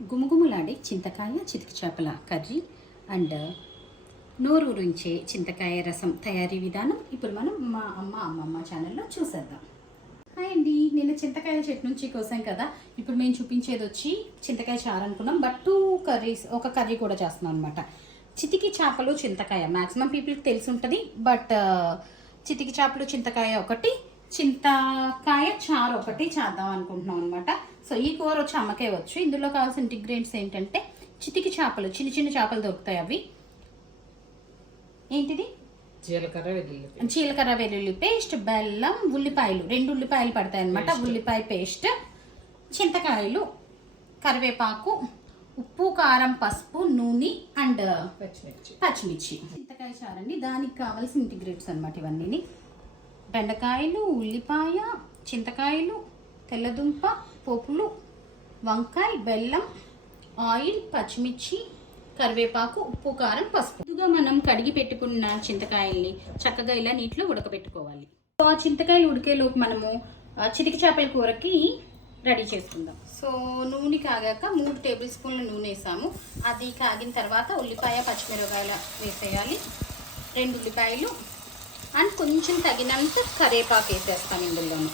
గుమగుమలాడే చింతకాయ చితికి చేపల కర్రీ అండ్ నోరూరించే చింతకాయ రసం తయారీ విధానం ఇప్పుడు మనం మా అమ్మమ్మ ఛానల్లో చూసేద్దాం. హాయ్ అండి, నేను చింతకాయల చెట్టు నుంచి కోసాం కదా. ఇప్పుడు మేము చూపించేది వచ్చి చింతకాయ చారు అనుకున్నాం, బట్ 2 కర్రీస్, ఒక కర్రీ కూడా చేస్తున్నాం అనమాట. చితికి చేపలు చింతకాయ మ్యాక్సిమం పీపుల్కి తెలిసి ఉంటుంది, బట్ చితికి చేపలు చింతకాయ ఒకటి, చింతకాయ చారు ఒకటి చేద్దాం అనుకుంటున్నాం అనమాట. సో ఈ కూర వచ్చి అమ్మకే వచ్చు. ఇందులో కావాల్సిన ఇంగ్రీడియంట్స్ ఏంటంటే చితికి చేపలు, చిన్న చిన్న చేపలు దొరుకుతాయి. అవి ఏంటిది? జీలకర్ర వెల్లుల్లి పేస్ట్, బెల్లం, ఉల్లిపాయలు, 2 ఉల్లిపాయలు పడతాయి అనమాట. ఉల్లిపాయ పేస్ట్, చింతకాయలు, కరివేపాకు, ఉప్పు, కారం, పసుపు, నూనె అండ్ పచ్చిమిర్చి. చింతకాయ చారండి. దానికి కావాల్సిన ఇంగ్రీడియంట్స్ అనమాట ఇవన్నీ: బెండకాయలు, ఉల్లిపాయ, చింతకాయలు, తెల్లదుంప, పోపులు, వంకాయ, బెల్లం, ఆయిల్, పచ్చిమిర్చి, కరివేపాకు, ఉప్పు, కారం, పసుపు. ముందుగా మనం కడిగి పెట్టుకున్న చింతకాయల్ని చక్కగా ఇలా నీటిలో ఉడకబెట్టుకోవాలి. సో ఆ చింతకాయలు ఉడికేలోపు మనము చితికి చేపల కూరకి రెడీ చేసుకుందాం. సో నూనె కాగాక 3 టేబుల్ స్పూన్ల నూనె వేసాము. అది కాగిన తర్వాత ఉల్లిపాయ, పచ్చిమిరపకాయలు వేసేయాలి. 2 ఉల్లిపాయలు అండ్ కొంచెం తగినంత కరివేపాకు వేసేస్తాం ఇందులోనే.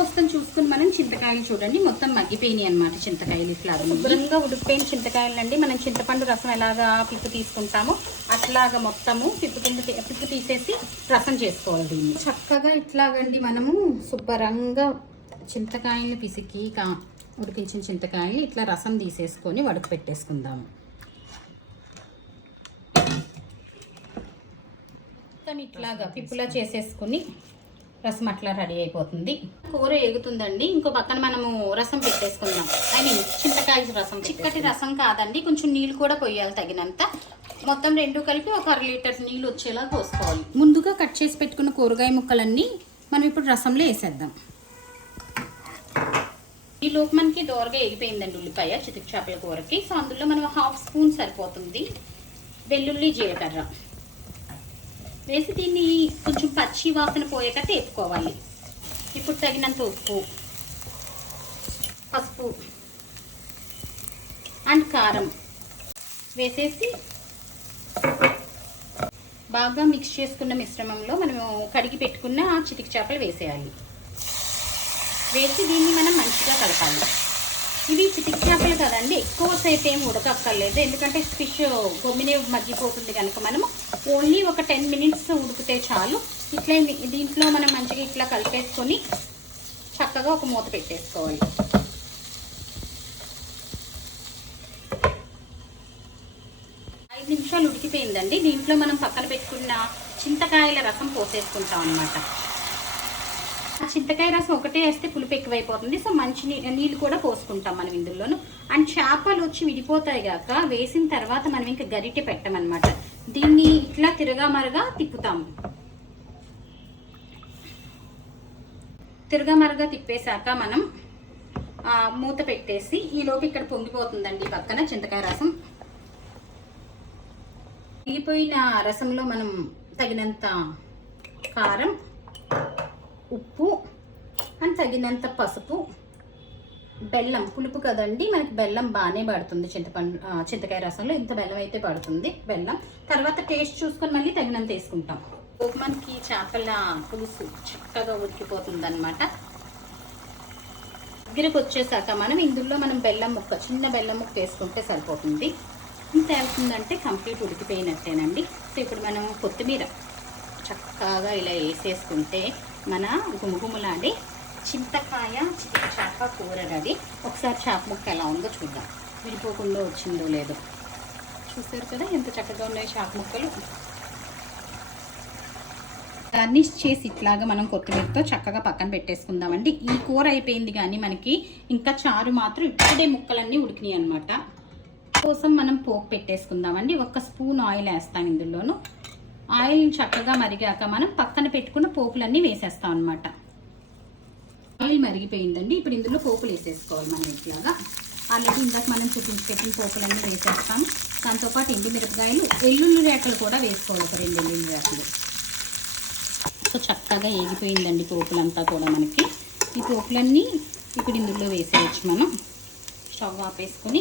వస్తాం చూసుకుని మనం చింతకాయలు చూడండి మొత్తం మగ్గిపోయినాయి అనమాట. చింతకాయలు ఇట్లా శుభ్రంగా ఉడికిపోయిన చింతకాయలు అండి. మనం చింతపండు రసం ఎలాగా పిప్పు తీసుకుంటామో అట్లాగా మొత్తము పిప్పు తీసేసి రసం చేసుకోవాలి. దీన్ని చక్కగా ఇట్లాగండి మనము శుభ్రంగా చింతకాయలను పిసికి ఉడికించిన చింతకాయలు ఇట్లా రసం తీసేసుకొని వడక పెట్టేసుకుందాము. మొత్తం ఇట్లాగా పిప్పులా చేసేసుకుని రసం అట్లా రెడీ అయిపోతుంది. కూర ఎగుతుందండి. ఇంకో పక్కన మనము రసం పెట్టేసుకుందాం. చింతకాయ రసం, చిక్కటి రసం కాదండి, కొంచెం నీళ్ళు కూడా పోయాలి తగినంత. మొత్తం 2 కలిపి ఒక 1/2 లీటర్ నీళ్ళు వచ్చేలా పోసుకోవాలి. ముందుగా కట్ చేసి పెట్టుకున్న కూరగాయ ముక్కలన్నీ మనం ఇప్పుడు రసంలో వేసేద్దాం. ఈ లోపు మనకి దోరగా ఎగిపోయిందండి ఉల్లిపాయ చితికి చేపల కూరకి. సో అందులో మనం 1/2 స్పూన్ సరిపోతుంది వెల్లుల్లి, జీలకర్ర వేసి దీన్ని కొంచెం పచ్చి వాసన పోయేటట్టు వేపుకోవాలి. ఇప్పుడు తగినంత ఉప్పు, పసుపు అండ్ కారం వేసేసి బాగా మిక్స్ చేసుకున్న మిశ్రమంలో మనము కడిగి పెట్టుకున్న చితికి చేపలు వేసేయాలి. వేసి దీన్ని మనం మంచిగా కలపాలి. ఇవి చితికి చేపలు కదండి, ఎక్కువసేపు ఏం ఉడకక్కర్లేదు, ఎందుకంటే ఫిష్ గొమ్మినే మగ్గిపోతుంది కనుక మనము ఓన్లీ ఒక 10 మినిట్స్ ఉడికితే చాలు. ఇట్లా దీంట్లో మనం మంచిగా ఇట్లా కలిపేసుకొని చక్కగా ఒక మూత పెట్టేసుకోవాలి. ఐదు నిమిషాలు ఉడికిపోయిందండి. దీంట్లో మనం పక్కన పెట్టుకున్న చింతకాయల రసం పోసేసుకుంటాం అన్నమాట. ఆ చింతకాయ రసం ఒకటే వేస్తే పులుపు ఎక్కువైపోతుంది. సో మంచి నీళ్ళు కూడా పోసుకుంటాం మనం ఇందులోను. అండ్ చేపలు వచ్చి విడిపోతాయి కాక వేసిన తర్వాత మనం ఇంకా గరిటె పెట్టమన్నమాట. దీన్ని ఇట్లా తిరగామరగా తిప్పుతాము. తిరగామరగా తిప్పేశాక మనం మూత పెట్టేసి ఈలోపు ఇక్కడ పొంగిపోతుందండి పక్కన చింతకాయ రసం. మిగిలిపోయిన రసంలో మనం తగినంత కారం, ఉప్పు అండ్ తగినంత పసుపు, బెల్లం, పులుపు కదండి మనకి బెల్లం బాగానే పడుతుంది చింతకాయ రసంలో. ఇంత బెల్లం అయితే పడుతుంది బెల్లం. తర్వాత టేస్ట్ చూసుకొని మళ్ళీ తగినంత వేసుకుంటాం. మనకి చేపల పులుసు చక్కగా ఉడికిపోతుంది అనమాట. దగ్గరకు వచ్చేసాక మనం ఇందులో బెల్లం ముక్క, చిన్న బెల్లం ముక్క వేసుకుంటే సరిపోతుంది. ఇంత వెళ్తుందంటే కంప్లీట్ ఉడికిపోయినట్టేనండి. సో ఇప్పుడు మనం కొత్తిమీర చక్కగా ఇలా వేసేసుకుంటే మన గుమగుమలాడే చింతకాయ చితికి చేప కూర రెడీ. ఒకసారి చేప ముక్క ఎలా ఉందో చూద్దాం, విడిపోకుండా వచ్చిందో లేదో. చూసారు కదా ఎంత చక్కగా ఉన్నాయి చేప ముక్కలు. గార్నిష్ చేసి ఇట్లాగా మనం కొత్తిమీరతో చక్కగా పక్కన పెట్టేసుకుందామండి. ఈ కూర అయిపోయింది కానీ మనకి ఇంకా చారు మాత్రం ఇప్పుడే ముక్కలన్నీ ఉడికినాయి అనమాట. కోసం మనం పోపు పెట్టేసుకుందామండి. 1 స్పూన్ ఆయిల్ వేస్తాం ఇందులోను. ఆయిల్ చక్కగా మరిగాక మనం పక్కన పెట్టుకున్న పోపులన్నీ వేసేస్తాం అనమాట. ఆయిల్ మరిగిపోయిందండి. ఇప్పుడు ఇందులో పోపులు వేసేసుకోవాలి మనం ఇట్లాగా. ఆల్రెడీ ఇందాక మనం చూపించి పెట్టిన పోపులన్నీ వేసేస్తాం. దాంతోపాటు ఎండుమిరపకాయలు, ఎల్లుల్లి రేకలు కూడా వేసుకోవాలి, ఒక 2 ఎల్లుల్లి రేకలు. సో చక్కగా ఏగిపోయిందండి పోపులంతా కూడా మనకి. ఈ పోపులన్నీ ఇప్పుడు ఇందులో వేసేయచ్చు మనం. స్టవ్ ఆపేసుకొని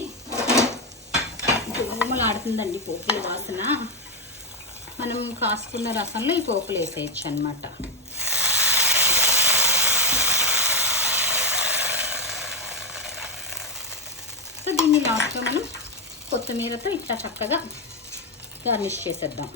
గుమ్మలాడుతుందండి పోపుల వాసన. మనం కాసుకున్న రసంలో ఈ పోపులు వేసేయచ్చు అనమాట. సో దీన్ని లాస్ట్లో మనం కొత్తిమీరతో ఇట్లా చక్కగా గార్నిష్ చేసేద్దాం.